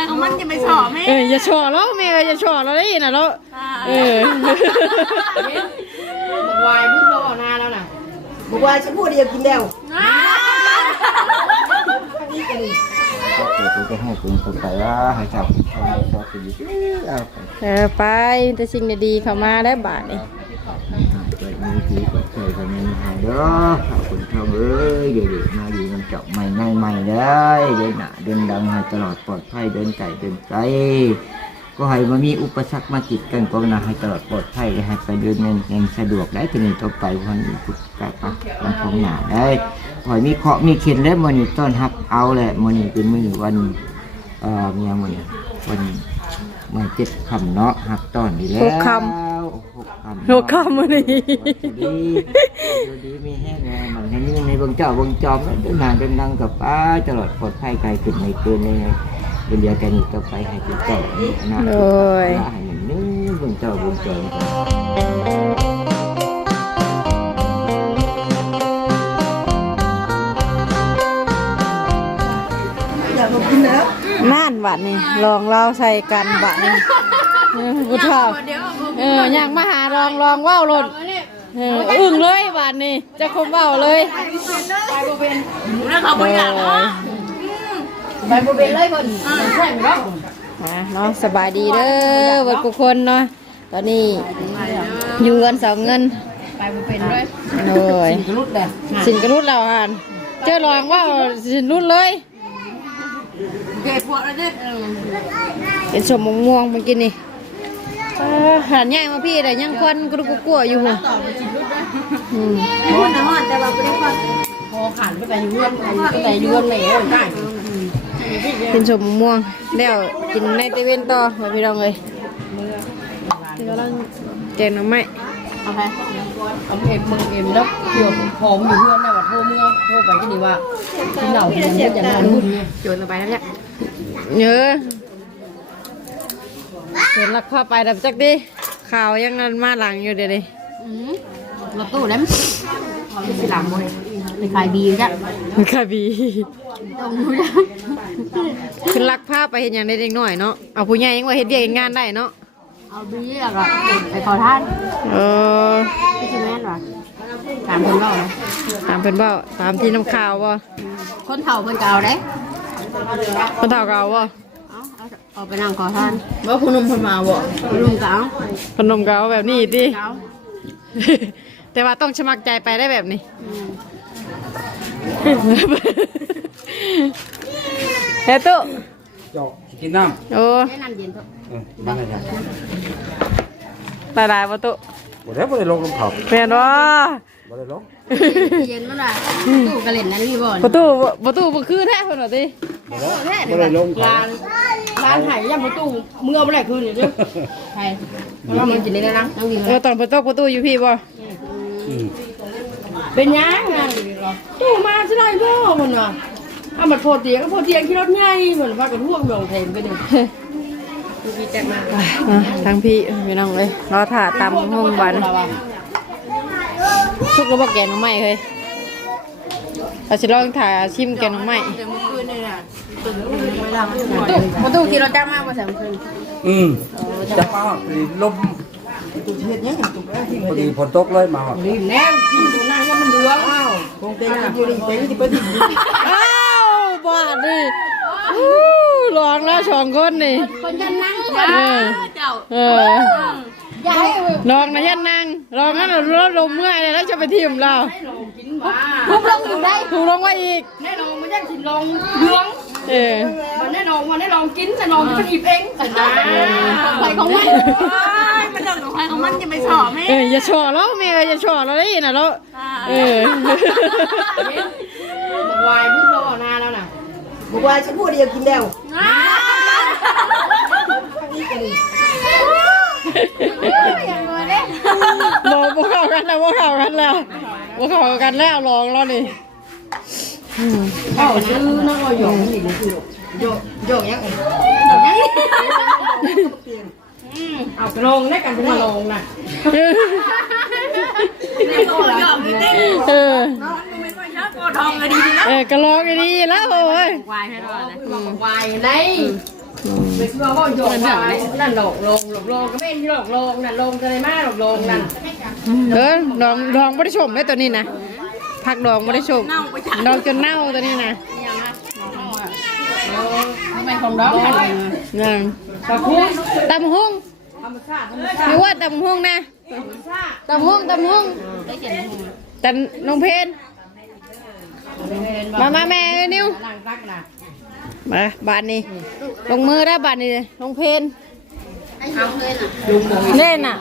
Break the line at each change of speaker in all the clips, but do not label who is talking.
อยของมันจะไปสอบแม่
เอออย่าชอแล้วแม่ก็อย่าชอแล้วได้ยินน่ะแล้วเออ
บอกวายพูดรอหน้าแล้วน่ะบอกวายฉันพูดเดียวกินแล้ว
เปิดตัวก็ให้คุณเข้าไปว่าให้จับชอบชอบไปอยู่เอาไป
เออไปแต่สิ่งดีๆเข้ามาได้บาทนี่
เปิดมือถือเปิดเคยกันเงินหายเด้อขอบคุณครับเอ้ยเด็กๆมาอยู่กันเจาะใหม่ง่ายใหม่ได้เดินหน้าเดินดังให้ตลอดปลอดภัยเดินไก่เดินไกลก็ให้มามีอุปสรรคมาจิตกันก็นะให้ตลอดปลอดภัยให้ไปเดินเงินเองสะดวกได้ทีนี้ต่อไปวันนี้ทุกกะปะวันของหนาได้ขอให้มีเคราะห์มีเข็นและมันนี่ต้อนรับเอาแหละมันนี่เป็นมือวันเอ่อเมียมันวันมันเจ็ดคำเนาะหักตอนดีแล้ว
หกค
หกคำ
โลคำมื้อนี้
ดีดูดีมีแห้งไง มันให้นี่ในเบงเจ้าเบงจอมแล้วเดินหางเดินดังกับป้าตลอดปลอดภัยไกลขึ้นในเกินในเป็นเดียวกันอีกต่อไปให้ติดต่อนะ
โดย
ให้มันนึงเบงเจ้าเบงจอม
อยากมากินแล้ว
น่านบาทนี่ลองเราใส่กันบาทนี่ออผู้ชอบ
เอ
ออยากมาหาลองลองว่าวรถ เอออึ้งเลยบาทนี่จะคมว่าวเลย
แล้วเขาไม่อยากเนาะ
ไปบริเวณเลยคนใช่ไหมเนาะ
มาเนาะสบายดีเด้อเบิดทุกคนเนาะตอนนี้อยู่กันสองเงิน
ไปบริเวณเลย
โดย
กระลุดเลย
สินกระรุดเราหันเจอลองว่าวสินรุดเลย
เก็บพวกแล้วเนี่ย
เป็นสมม่วงม่วงๆเมื่อกี้นี่ เออหันใหญ่มาพี่แต่ยังควันกรุกกลัวอยู่หัวอืม
พูดนะฮอดแต่ว่าไม่ได้ฟัง
พอขันไปแต่ยืนไปแต่ยืนแหล่ได้
เป็นสมม่วงแล้วกินในเตเวนต่อมาพี่น้องเลยที่กำลังแกงหน่อไม้
เอาไปเอาเอ็มมึงเอ็มแล้วเดี๋ยวหอมอยู่เพื่อนได้ว่าโทรเมื่อโทรไปก็ดีว่ากินเหล่ากินเยอะอย่างนั้นรุ่นเนี่ย
โยนลงไปแล้วเนี่ยเยอะ เห็นลักพาไปดับจักดิข่าวยังนั้นมาหลังอยู่เดี๋ยวนี้
รถตู้นั้นสิหลังมวยไปขายบีจ้ะ
มันคาบี
ตรงนู้น
คือลักพาไปเห็นอย่างเด็กๆหน่อยเนาะเอาผู้ใหญ่ยังว่าเห็นเวียกเฮ็ดงานได้เนาะ
เอาบีแล้วก็ไปขอท่าน
เออ
ไม่ใช่แม่นหรอถามคนเล่านะ
ตามเพิ่นเบ้าตามที่น้ำข่าวบ่
คนเฒ่าคนเก่าเด้
คนเฒ่าเก่าบ่
เอา เอาเอาไปนั่งขอท่าน
ว่าคุณนมคนมาบ่
ลุงเก่า
ขนมเก่าแบบนี้ติ
เก่า
แต่ว่าต้องสมัครใจไปได้แบบนี้เฮ้ตุ
จอกกินน้
โอ้
แนะนำเย็นเถอะำ
เออบ้านอะไรกัน
ตายลายประตู
บ่ได้บ่ได้ลงลงเขา
เปลี่ยนว่า
บ่ได้ลง
เย็นเมื่อไหร่ตู้กระเล่นนั้นพี่บอล
ประตูประตูบ่คือแท้คนเหรอติ
บ่ได้ลงเขา
ร้าน ร้านไห่ย่ำประตูเมื่อเมื่อไหร่คืนเนี่ยเด้อไห่เพราะว่ามันกินได้แล้วนะต้องกิน
เออตอนประตูประตูอยู่พี่บ่
อืม
เป็นยังไงตู้มาใช่ไหมพ่อมันว่ะเอามาโพดเตียงก็โพดเตียงขี่รถไงเหมือนว่ากันท่วงดองเทนไปดิดูพี่แจ็คมา
อะทั้งพี่พี่น้องเลยรอถ่าตามห้องบันทุกระบอกแกงหน้องไม้เฮ้ยเราจะลองถ่าชิมแกงหน้องไม้
ตู้ประตูขี่รถจ้างมากกว่าสามคืน
อืมจะมาพอดีลมพอดีฝนตกเลยมา
รีบแน่กินตัวนั่งก็มันเหลืองอ้าวคงเป็นอยู่ดีเป็นที่เป็น
อ้าวบาดดิอู้ลองแล้วสองคนนี่
คนยันนั่ง
เออ
เจ้า
เออ
อย่าให้
ลองนะยันนางลองนั่นเราลมเมื่อยเลยแล้วจะไปทีมเรา
กินบ้าทุบลงอยู่ได้
ถูกลงไว้อีก
แน่นอนมันยังกินลงเหลือง
เออ
มันแน่นอนมันแน่นอนกินแต่นอนมันหยิบเองนะของใครของมัน
มันต้องของใครของมันจะไปสอบแม่
เอออย่าชอแล้วแม่ก็อย่าชอเราได้ยินนะเราเออ
บอกวายพูดรอหน้าแล้วน่ะบอกวายฉันพูดเดียวกินแล้ว
บอกบอกเข้ากันแล้วบอกเข้ากันแล้วบอกเข้ากันแล้วลองแล้วนี่
เข้าซื้อน้องเอาหยงนี่นะคือหยงหยงยังไงเอากระลงได้กันเป็นมาลงนะ
เออ
ทองก็ดีนะ
เออก็ลองดีแล้วโอ้ย
วายให้รอนะวายใน
อืม
ไปคือว่าโยกมานั่นหลอกลงหลอกลงก็ไม่เห็นที่หลอกลงนั่นลงอะไรมาหลอกลงนั่น
เออดองดองไม่ได้ชมได้ตัวนี้นะ ผักดองไม่ได้ชมดองจนเน่าตัวนี้นะ
ทำไมของน้องมัน
นั่น
ตะคุ่
ตำหุ่ง
ธรรมชาติธรรม
หรือว่าตำหุ่งนะตำหุ่งตำหุ่งแต่น้องเพนมามาแม่นิว
นั่งรักนะ
มาบานนี้ลงมือได้บานนี้น้องเพนเล่นน่ะ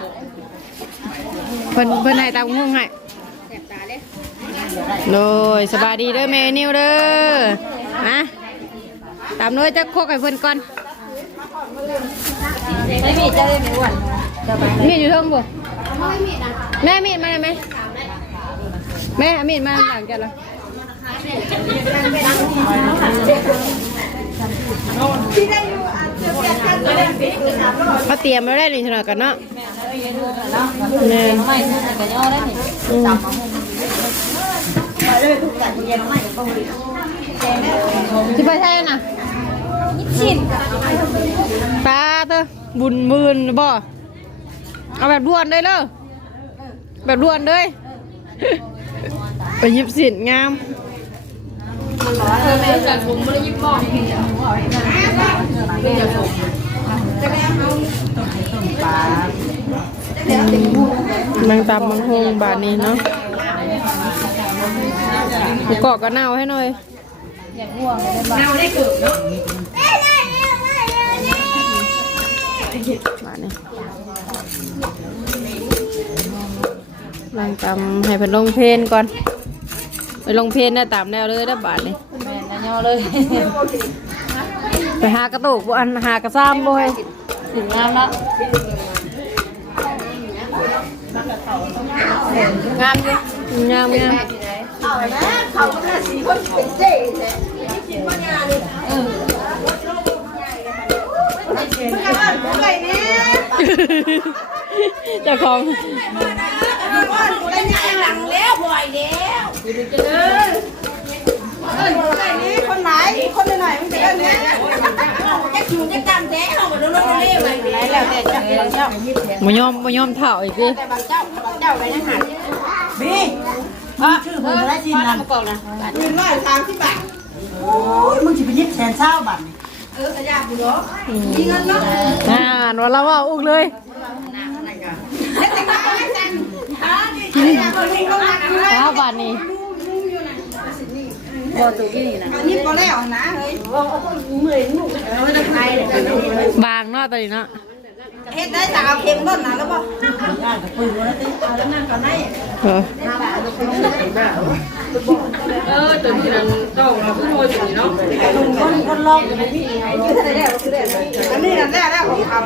เพิ่นเพิ่นให้ตำหุ่งให้ โดยสบายดีเด้อแม่นิวเด้อนะตามด้วยจะโคกให้เพิ่นก่อน
ไม่มีจะได้ไม่อ้วน
มีอยู่เทิงบ่แม่มีดมาไหมแม่เมีดมาหลังแกละเขาเตรียมไว้ได้นี่ขนาดกันเนาะเนี่ย ที่ไปใช่น่ะ
ชิน
ปลาเถอบุญมืนบ่เอาแบบด่วนเลยเลยแบบด่วนเลยไปยิบสินงามนางตำมังหงบาทนี้เนาะ หมูกรอบก็เน่าให้หน่อยเน่าได้เกิดเนาะบาทนี้นางตำให้เพิ่นลงเพนก่อนไปลงเพนได้ตามแนวเลยได้บาทนี้
แม่นยอเลย
ไปหากระตุกบ่อันหากระซ้ำบ่ให้
ถึงงามล้วงามอยู่
งามงาม
เอาแล้วเขาก็น่าสีคนเป็นเจ๊เลยกินว่างานนี่เออมันก็ว่าผมไปเนี่ย
จ้าของ
ว่าได้ยายหลังแล้วบ่อยแล้วอยู่ดีจะเดินเออไปนี่คนไหนคนไหนมันจะเดินเนี่ยจะชูจะกำแท้เอามาโดนรถเล่ไปแล้วแต่จะบางเจ้า
บ่ยอมบ่ยอมเท่าอีกสิ
แต่บางเจ้าบางเจ้าไปยังหัน บีชื่อผมได้ชินนั่นกองนะเงินร้อยสามสิบบาทโอ้ยมึงจะไปยึดแสนเศร้าบาทเออกระยาบุญเนาะมีเงินเนาะ
อ่านว่าเราว่าอุกเลย
แล้วแต่งงานไม่แต่งฮะนี่คนนี้เขาหนักอยู่เลย
อ้าวบาทนี้
อันนี้พอแล้วนะเฮ้ยเมื่อยหนุ่มเอาไม่ต้องใครเลย
บางเนาะตอนนี้เนาะ
เฮ็ดได้แต่เอาเค็มต้นนะแล้วป่ะย่างกับปืนแล้วติเอาแล้วนั่งก่อนได้
เออ
เออตัวที่นั่นต้องเราพูดโวยอยู่นี่เนาะ
คนคนลองอยู่ในที่อยู่ที่ไหนได้ก็คือได้อันนี้นั่นแรกแล้วของเขา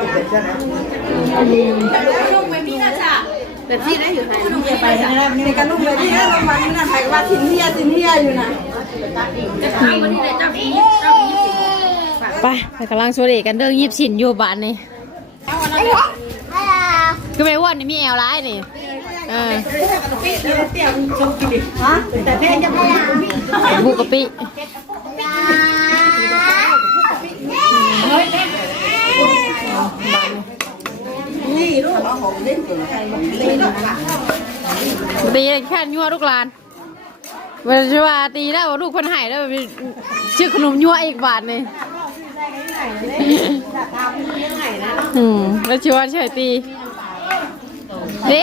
ลุงไม่มีนะจ๊ะแต่พี่ได้อยู่ไหนลุงจะไปนแล้วนี่กันลุงไปที่นั่นมันนั่นไปว่าทิ้งเฮียทิ้งเฮียอยู่นะ
ไปไปกำลังสวดเอกกันเรื่องยิบสินอยู่บ้าทนี้ก็ไม่ว่านี่มีแอลร้ายนี่ เออ
แต่เพ่ยายาม
บุกกะปิ
นี่ลูกเล่นตัวใครมันตีลูกค่ะ
ตีแค่ยั่วลูกหลานเวลาจวาตีแล้ว่าลูกเพันหายแล้วชื่อขนมยั่วอีกบาทนี่อืมแล้วชื่อว่าใช่ตีเด้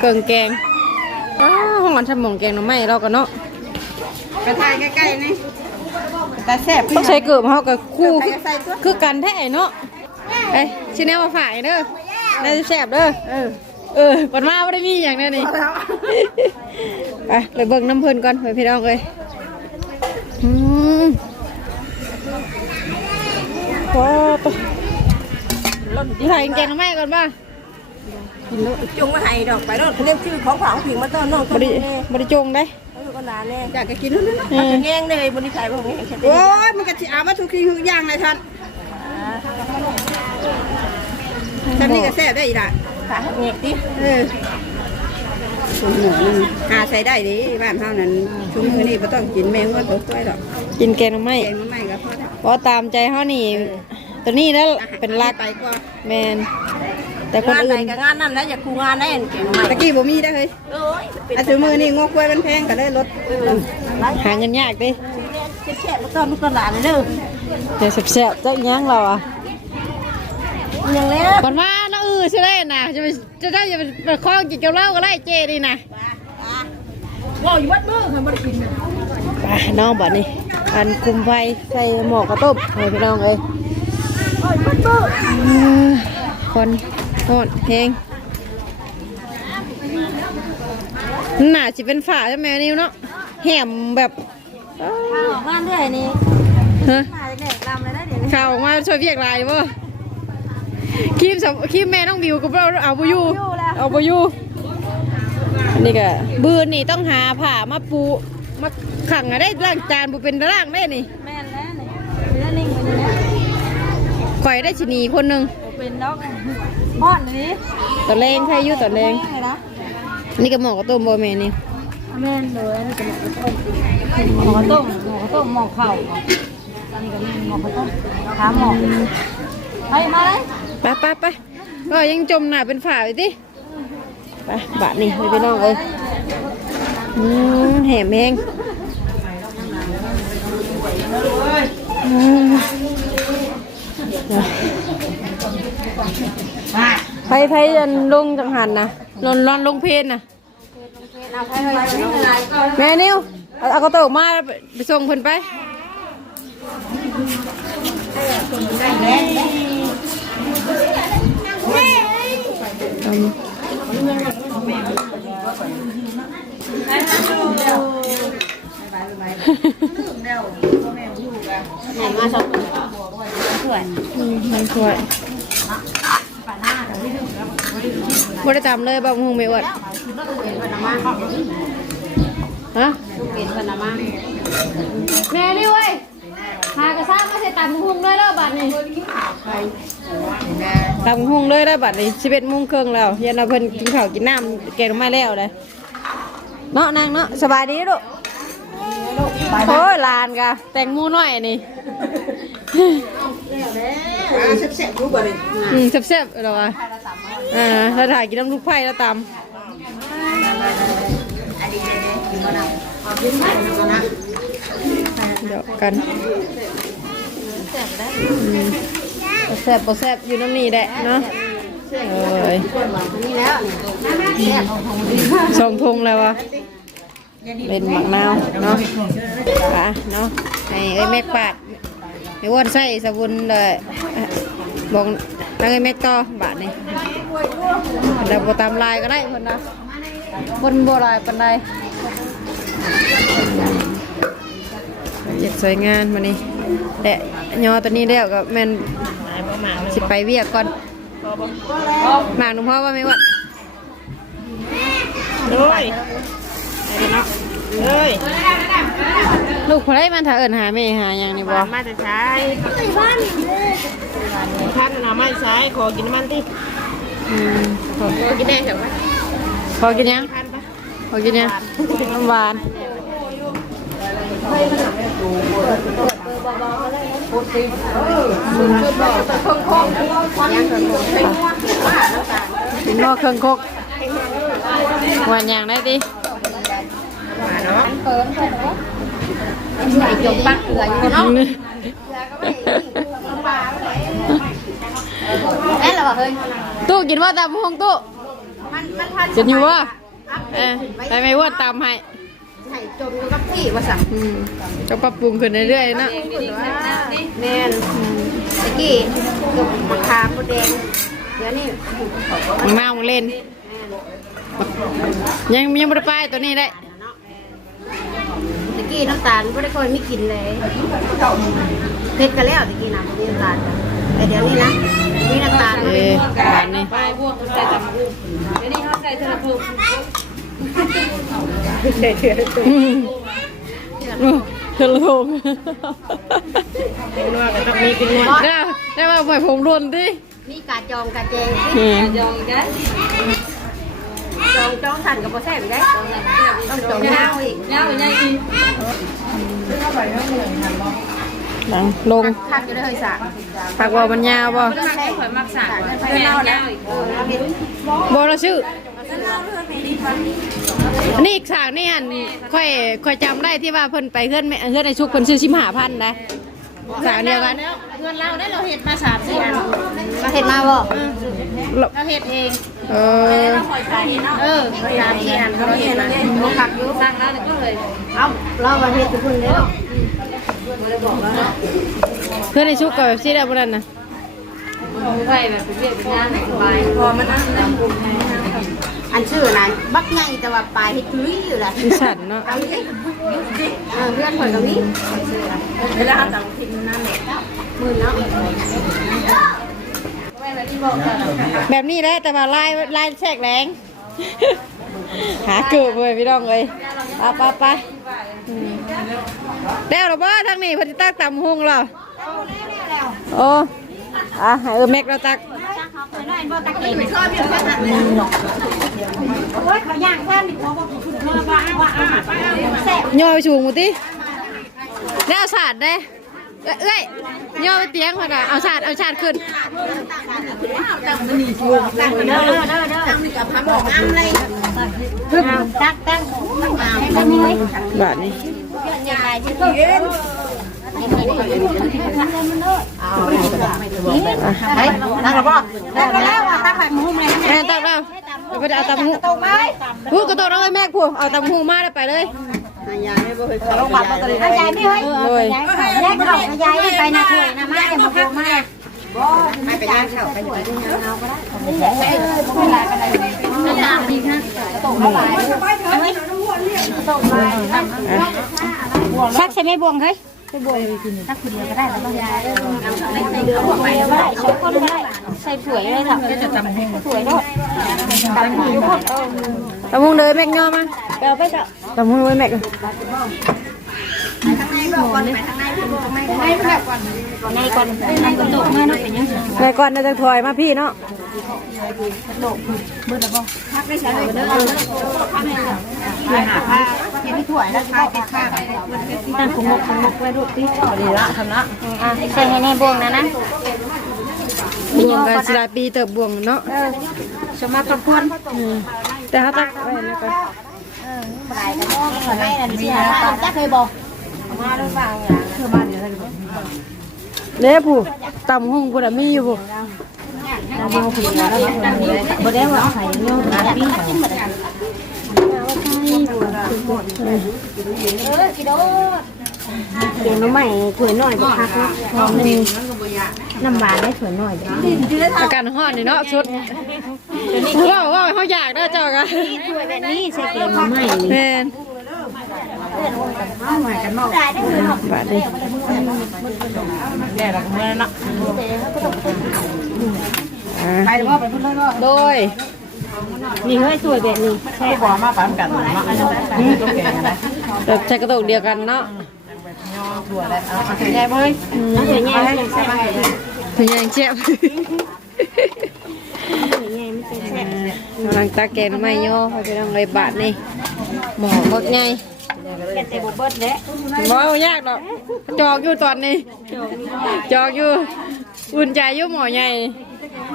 เกิงแกงอ้าวห้องมันทำหมองแกงหน่อไม้เรากันเนาะ
กระทายใกล้ๆนี่แต่แซ่บ
ต้องใช้เกิบเขากับคู่คือคือกันแท้เนาะเอ้ยชิ้นนี้มาฝากเด้อได้แซ่บเด้อเออเออปันมาไม่ได้มีอย่างแนี้นี่ไปไปเบิ่งน้ำเพิ่นก่อนไปพี่น้องเลยอืม โอ้ตัวถ่ายกางเกงน้ำไม้ก่อนป่ะ
จงมาให้ดอกไปรถเรียกชื่อของขวางผิงมาต้อนน้อง
บริบริจงได้
ก็นานแน่อยากจะกินนู่นนี่
เออ
แง่งเลยบริษัทพวกนี้โอ้ยมันก็จะเอามาทุกทีทุกอย่างเลยท่านท่านนี่ก็แซ่บได้อีกละขาเงี้ยดิเออหาใส่ได้ดิบ้านเฮานั้นชุมมือนี่ไม่ต้องกินแมงว่าตัวกล้วยดอก
กินแกงน้ำไม้
แกงมันไม่ก็พอแล้ ว
เพราะตามใจเขานี่ ตัวนี้แล้วเป็นรัก
ไปกว่า
แมนแต่คน
งานไหน
อื่น
กับงานนั้นแล้วอย่าคูงานได้แกงมันตะกี้บ่มีได้เลยโอ้ยอันชุมมือนี่งอกล้วยมันแพงก็เลยลด
หาเงินยากดิ
แช่แล้วก็ลูกหลานเลยเด้อ
เดี๋ยวแสบๆเจ้าย่างเราอะ
ยังแล้ว
ก่อนมาน้าอือใช่ไหมนะจะไปจะได้จะไปคล้องกินกับเหล้าก็ไล่เจดีนะ
ว่าอยู่วัดมือค่ะบ่ได้กิน
ไปน้องบัดนี้ อันคุมไฟใส่หมอกกระต้มให้พี่น้องเอ้ยอืมคนโหดเพลงหนาสิเป็นฝาใช่ไหมนิ้วเนาะแหมแบบเอ้ย
ออกงานด้วยนี่
ฮะ
มาแรกลำเลยนะเดี๋ยวนี้
ข่าวออกมาช่วยเพียกลายบ่คลิปสำคลิปแม่น้องบิวกับเราเอาไปอยู่เอาไปอยู่อันนี้ก็บืนนี่ต้องหาผ้ามาปูมา ขังอะได้ล้างจานบุเป็นร่างได้นี่
แม่นแล้วนี่มีแล้วนิ่งไปนี่นะ
ข่อยได้ชินีคนหนึ่ง
บ่เป็นดอกฮ้อนนี่
ตอนแรงใครอยู่ตอนแรง
ไงนะ
นี่ก็หมอกกระต้มโบแม่นี่
แม่นเลยอันนี้ก็หมอกระต้มหมอกระต้มหมอกข้าวอันนี้ก็แม่นหมอกระต้มถามหมอกไปมาเลย
ไปไปไปก็ยังจมหนาเป็นฝาอยู่ดิไปบาทนี่ไม่ไปน้องเอ้ยอืมแหมแหงอืม ไผไผยันลงจังหันนะลนลอนลงเพนนะแม่นิวเอากระโตกมาไปส่งเพิ่นไป อืมไม่ช่วยบ่ได้ตามเลยบ่หงไม่อวดฮะแม่นี่เว้ยหากระซ่ามาใส่ตามหุงเลยแล้วบัดนี้ตามหุงเลยแล้วบัดนี้11โมงครึ่งแล้วเย็นเราเพิ่นกินข้าวกินน้ำแกงมาแล้วเลยเนาะนางเนาะสบายดีลูก โอ้ยหลานกะแต่งหมูน้อยนี่
แซ่บๆรู้บ่นี่
อืมแซ่บๆเหรอวะอ่าเราถ่ายกินน้ำลูกไผ่แล้วตำเดี๋ยวกันอืมบ่แซ่บบ่แซ่บอยู่น้ำนี่แหละเนาะเอ้ย
นี่แล้ว
สองทงแล้ววะ เป็นหมักนาวเนาะอะเนาะให้เอ้ยแม็กปาดไม่อ้วนใส่สบุนเลยอะบอกนางเอ้ยแม็กต่อบาทนี่เราบตามลายก็ได้คนนะคนโบราณปันใดอยากสวยงานมานี่แต่ยอตัวนี้แล้วก็แมนสิไปเวียกก่อนหมากหนุ่มพ่อว่าไม่ว่า
ด้วย เอ้ย
ลูกคนได้มันถ้าเอิญหาแม่หาอย่างนี้บ่
มาแต่ใช้ท่านน่ะไม่ใช้ขอกินมันติ
อืมขอ
กินได้เถอะ
ขอกินยังขอกินยังน้ำหวานกินหม้อเครื่องคกหวานอย่างได้ดิ
จงปักเกลืออยู่เนาะแม่นเหรอเฮ้ย
ตู้กินว่าตามห้องตู้
มันมันพัน
จะอยู่ว่าเออไปไม่ว่าตามให้
ให้จมอยู่กับที่ว่าสั่ง
อืมจะปรับปรุงขึ้นเรื่อยๆนะ
แม่นตะกี้กับมะขามมะแดงเดี๋ยวนี้
มามาเล่น
แม่น
ยังยังไม่ได้ไปตัวนี้ได้
ตะกี้น้ำตาลไม่ได้ค่อยมีกินเลยเผ็ดกันแล้วตะกี้น้ำมีน้ำตาลแต่เดี๋ยวนี้นะมีน้ำตาล
เอ้บาทนี่
ไปพวกใส่ตำกุ้งเดี๋ยวนี้เขาใส่เทอร์พุ
อืมโอ้เธอละทง
นวดก็ต้องมีเป็นนวด
ได้ได้มาปล่อยผมรุนดิ
มีกาจองกาแจง
อืม
ยองได้
จองจองสั่นกับโปรแซ่บได้ต้องจองยาวอีก
ยาวใหญ่อีก
หลังลง
คักอยู่ได้เคยสั่ง
ผักว่ามันยาวบ่
ใช้ข่อยมักสั่ง
เพื่อนเรานะเออเราเห็น
บ่เราชื่ออันนี้อีกฉากนี่อันค่อยค่อยจำได้ที่ว่าเพิ่นไปเพื่อนแม่เพื่อนในชุกเพิ่นซื้อชิมหาพันนะฉากเดียวกัน
เพื่อนเราได้เราเห็ดมาสามสี่อันเราเห็ดมาบ่เราเห็ดเอง
เออ
เออสามสี่อันเราเห็ดมาเราขักอยู่
สั่งแล้วก็เลย
เอาเรามาเห็ดทุกคนแล้ว
เพื่อนในชุกกับซีได้บ่นั่นน่ะ
ไปแบบเป็นเรียกเป็นงานไหนไปพอมันนั่งนั่ง
อันชื่อนั้นบักใหญ่แต่ว่าปลายเห็ดลุยอยู่ล่ะ
มีสันเนาะ
เอาดิเออเพื่อนคนตรงนี้
เวลาต่างทิ้งนั่นแหละ
มือเนาะ
แบบนี้แหละแต่ว่าลายลายแทรกแรงหาเกือบเลยพี่น้องเลยไปไปไปอืมแล้วเหรอบ่ทางนี้เพิ่นสิตักตำหุงเหรอโอ้อะให้เออแม็กเราตัก
โอ้ยเขาย่างข้ามดิเขาบอกว่าว่าว่าแซ่บ
ย่อไปชูงหมูติแล้วเอาสาดได้ เอ้ยเอ้ยย่อไปเตียงก่อนอะเอาสาดเอาสาดขึ้น
ตั้งเด้อเด้อเด้อเด้อตั้งกับพระบอกอ้ำเลยตั้งตั้งตั้งมาตั้งนี่
บาทนี้
ยังไงที่เขาเห็นตั้งกับพ่อตั้งแล้วอะตั้งแบบมุ้งเลย
แม่ตักแล้วเดี๋ยวไปเอาตำหุง
ตรงไหม
พูดกระโดดเอาไอ้แม็กพูดเอาตำหุงมาได้ไปเลย
ลงบัตรลอตเตอรี่ยายไม่เฮ้ย
โดย
ยายแยกเขายายไปนะถ้วยนะมาอย่ามาโกงมาบ่ไม่ไปย่างเขาไปอยู่ที่เอาก็ได้เวลากันอะไรไม่ตามดีนะตกไปเฮ้ยตกไป
ซักใช่ไหมบวงเฮ้ย
ถ้าคุณเดียวก็ได้แล้วต้องยายใส่เดือดไปแล้วได้ชุบก็ได้ใส่ถ้วยเลยค่ะจะจำให้ถ้วยก็ตามหูหมด
ตำหุงเลยแม็กย่อมา
เดี๋ยวไปเถอะ
ตำหุงไว้แม็ก
ข้างในก่อนไปข้างในข้างในข้างในแบบก่อนในก่อนในก่อนตกมาเนาะเป็นยังไง
แม่ก่อนน่าจะถอยมาพี่เนาะ
พักได้ใช้เลยเด้อพักให้ค่ะหาผ้าเห็นถ้วยแล้วทายเป็นข้าวตั้งขมกขมกไว้รูปที่ดีละทำละอะใส่ให้ในบวงนะนะ
บวงกันสิหลายปีเติบบวงเนาะ
สมาครควร
อืม แต่ถ้าตักไว้นะก็
เออบ่ได้ก็บ่ได้นั่นสิฮะจักเคยบอกมาหรือเปล่าอย่างคือบ้านเดียวกัน
เด้ผู้ตำหุงพุ่นน่ะมีอยู่ผู้
บ่ได้ว่าไข่เนาะปิ้งเออกิโดเดี๋ยวน้ำใหม่ถ้วยน้อยบ่พักเนาะหอมนึงน้ำหวานได้ถ้วยน้อยจ้ะ
อาการฮ้อนนี่เนาะสุด ว่าว่าเขาอยากได้เจ้าก็
ถ้วยแบบนี้ใส่เกลือใหม่
แม่น
ได้ได้เลยเน
บาดนี้
แก่ละเมื่อนะ
อ่า
ไปบ่ไปพุ่นเลยบ่
โดย
นี่เฮ้ยถ้วยแบบนี้
ใช่พอมาปั๊มกันเนาะต้องแก่นะ
แต่ใช้กระโตกเดียวกันเนาะ
ถั่วแล้วเอาใส่
ได้บ่เฮ้ยน้ำถ้วยใหญ่เลยใส่ไปเลย
ถึงยังเจ็บ
ถ้วยใหญ่ไม่เป็นแซ่บ
กำลังตาแกนไม่ย่อไปไปลองเลยบาทนี่หมอหมดไง
เก็บแต่บ่เบิดแล้ว
บ่ยากดอกจอกอยู่ตอนนี้ จอกอยู่อุ่นใจอยู่หมอใหญ่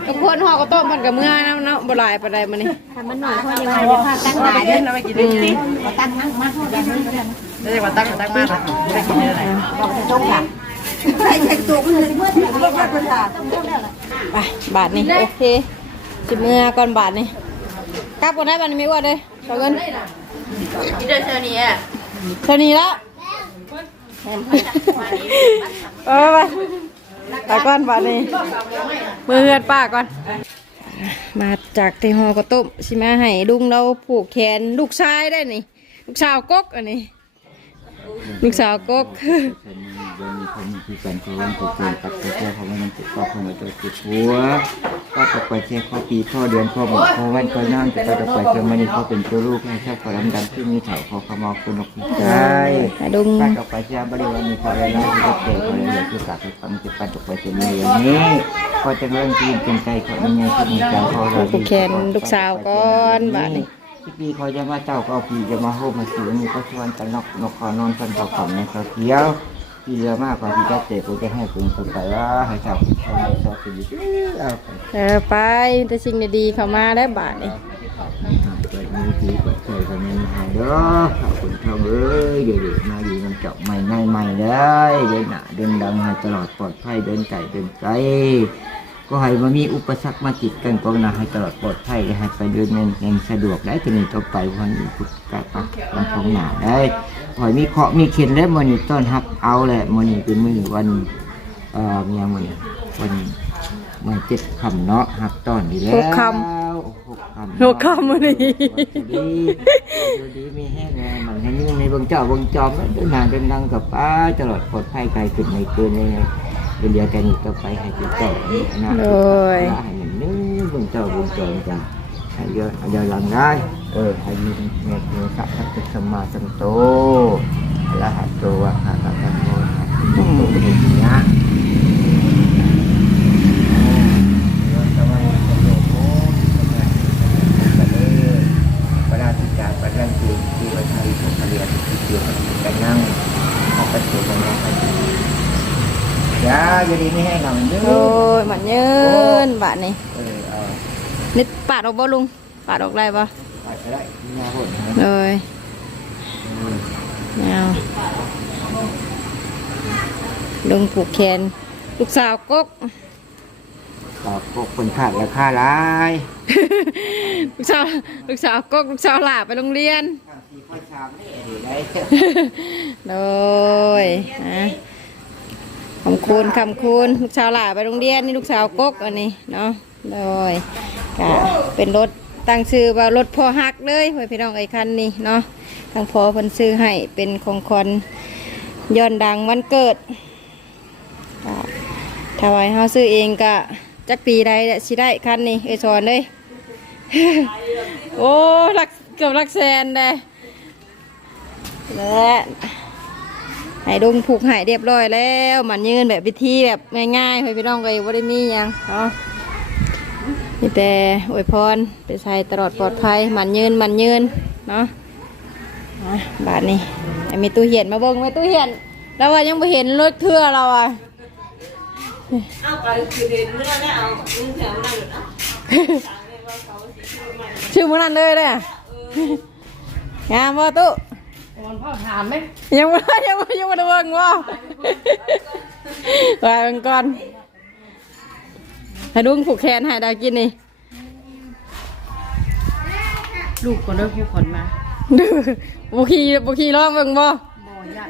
ทุกคนห่อก็ต้มมันกับเมื่อน้ำเนาะบ่หลายปานใดมื้อนี้
ถ้ามันหน่อยพอยังไงเดี๋ยวพาตั้งหลายเด้อ
เราไปกิน
อืม
บ่ตั้งนั่งมาอย่างนี้ก็ได้
ได้ว่าตั้งตั้งมากได้กินอะไร
บอกจะจงค่ะใส่แขกตัวมันเลยเมื่อถึงรถมาคนด่าต้องเท่านั้นแหละ
ไปบาทนี่โอเค สิเมื่อก่อนบาทนี่กลับก่อนได้บัดนี้ไม่ว่าเด้ขอเงิน
กินได้เท่านี้อะ
เท่านี้แล้วไปไปไปก่อนบาทนี้มือเฮือนป้าก่อน มาจากที่หอกระต้มสิมาให้ลุงเราผูกแขนลูกชายได้นี่ ลูกสาวกกอันนี้ ลูกสาวกก
ฉันเดินมีคนมีกันเขาวันติดตัวตัดตัวเจ้าเขาไม่ต้องติดต่อเขาไม่ต้องติดหัวก็ตกไปเช็คข้อปีข้อเดือนข้อหมดข้อวันข้อนั่งจะไปตกไปเชื่อมันนี่เขาเป็นตัวลูกให้ชอบขอลำดับที่มีเถาเขาขมอคุณนกใจ
ให้ลุง
ปัดออกไปเชื่อบริวารมีความรักที่จะเกิดอะไรอยางที่กลับไปฟังจะปัดออกไปเป็นอย่างนี้ก็จะเรื่องที่เป็นใจเขาเป็นยังที่มีใจเขาเรา
ผูกแขนลูกสาวก่อนบ้าดนี้
ที่ปีเขาจะมาเจ้าก็ปีจะมาโฮมมาเสียนี่ก็ชวนกันนกนกขอนอนกันเขาของในเขาเที่ยว พี่เยอะมากกว่าที่จะเจ็บกูจะให้คุณคนไปว่าให้ชาวชาวชอบไปอยู่เอาไป
เออไปแต่สิ่งดีๆเข้ามาได้บาทนี่
เปิดมือถือเปิดใจกันในหาเด้อขอบคุณท่าเอ้ยเดี๋ยวเด็กมาอยู่กันเจาะใหม่ง่ายใหม่ได้เดินหนาเดินดังให้ตลอดปลอดภัยเดินไก่เดินไก่ ก็ให้มามีอุปสรรคมาจิตกันก็นะให้ตลอดปลอดภัยให้ไปเดินเงินเงินสะดวกได้ทีนี้ต่อไปวันนี้พุทธกะปักวันของหนาได้ขอให้มีเคราะห์มีเข็นและมันนี่ต้อนรับเอาแหละมันนี่เป็นมือวันเอ่อเมียมันวันมันเจ็ดคำเนาะหักต้อนดีแล้ว
หกค
หกคำ
โลคำมื้อนี้
ดีดูดีมีแห้งไงมันให้นิ่งในเบงเจ้าเบงจอมแล้วเดินหางเดินดังกับป้าตลอดปลอดภัยไกลขึ้นไม่เกินเลย เป็นเดียวกันอีกต่อไปให้ติดต่อนะ
โดย
ให้มันนิ่งเบงเจ้าเบงจอมกันให้เยอะให้เยอะหลังได้เออให้ยืนเงียบเงียบสัพพะสัมมาสัมโตอะระหะโตวะหะตะธัมโมหะติโตเห็นยะ เวลาที่จะไปเรื่องจริงที่วันไทยผมเรียนที่เกี่ยวกับการนั่งเอาไปสู่การงานไป ยาอยู่ดีไม่ให้หนังเย
โอ้
อะ
ยมันยืนบาทนี่
เออเอา
นิดปาดออกบ่ลุงปาดออกได้บ่
ไปก็ได้ยาหดนะ
เลยเอาลุงผูกแขนลูกสาวกก
ตอบพวกคนขาดและค่าร้าย
ลูกสาวลูกสาวกกลูกสาวหลาไปโรงเรียน
สี่ข้อสามนี่ได้
โดยอะ คำคูณคำคูณลูกสาวหล่าไปโรงเรียนนี่ลูกสาวกกอันนี้เนาะโดยก็เป็นรถตั้งชื่อว่ารถพ่อฮักเลยไว้พี่น้องไอ้คันนี้เนาะทางพ่อเพิ่นซื้อให้เป็นของคอนย้อนดังวันเกิดถ้าไว้เฮาซื้อเองก็จักปีใดสิได้คันนี้เอ้สอนเลยโอ้ลักเกือบลักแสนเลยและ ให้ดุงผูกใหายเรียบร้อยแล้วมันยืนแบบวิธีแบบง่ายๆให้พี่น้องเลยว่าได้มีหยังเนาะมีแต่อวยพรไปใส่ตลอดปลอดภัยมันยืนมันยืนเนาะอะบาทนี้ไอ้มีตู้เหียนมาเบิ่งไหมตู้เหียนแล้วว่ายังไม่เห็นรถเทื่อเราอะ
เอาไปคือเดินเมื่อแล้วเอามึงแถวนั่นเนาะ
ชื่อมันนั่นเลยเลยงามว่าตู้
โอนพ่อถามไหม
ยังไม่ได้ยังไม่ยังไม่ได้เบิ่งว่าไปเบิ่งก่อนให้ดุงผูกแขนให้ได้กินนี่
ลูกคนเลิกผู้คนมา
ดูบุคีบุคีร้องเบิ่งบ่
บ่ยาก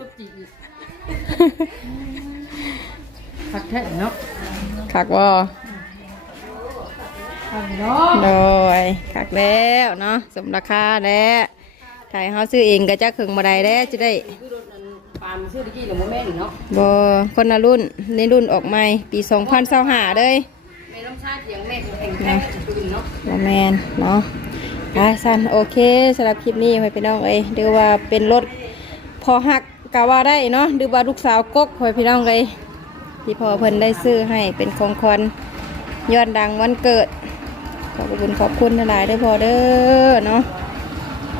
สุดจีอีกพักแท้เนาะ
คักบ่
พักเนาะ
โดยคักแล้วเนาะสมราคาแล้ว ถ่ายเฮาซื้อเองก็จะครึ่งบ่ได้แล้วจะได้
คือรถนั้นปามซื้อตะกี้หรือโมแม่นเนาะ
บ่คนละรุ่นในรุ่นออกใหม่ปี2025เด้ย
แม่น้องชาติเถียงแม่แข็งแข็งปืนเนาะ
บ่แมนเนาะไปสันโอเคสำหรับคลิปนี้ให้พี่น้องเอ้ยเดี๋ยวว่าเป็นรถพอหักกะว่าได้เนาะหรือว่าลูกสาวกกให้พี่น้องเอ้ยที่พ่อเพิ่นได้ซื้อให้เป็นของขวัญย้อนดังวันเกิดขอบคุณขอบคุณหลายๆเด้อพ่อเด้อเนาะ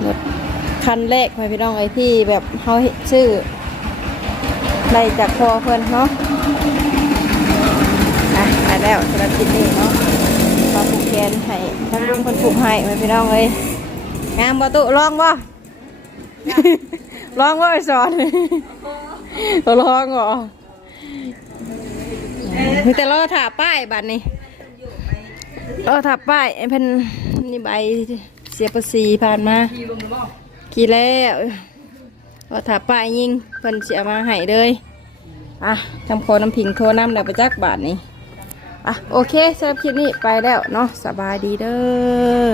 รถ คันแรกให้พี่น้องเอ้ยที่แบบเฮาชื่อได้จากพ่อเพิ่นเนาะอะไปแล้วสำหรับคลิปนี้เนาะปลาผูกแขนให้ท่านลุงคนผูกให้ไว้พี่น้องเลยงามบ่ตุลองบ่ลองบ่ไอ้สอนตัวลองบ่มีแต่เราถาป้ายบัดนี้เราถาป้ายไอ้เพิ่นนี่ใบเสียภาษีผ่านมา
พี่ลุงบ่
กี่แล้วเราถาป้ายยิงเพิ่นเสียมาให้เลยอะทำโคน้ำผิงโทน้ำแล้วไปจักบาทนี่อะโอเคสำหรับคลิปนี้ไปแล้วเนาะสบายดีเด้อ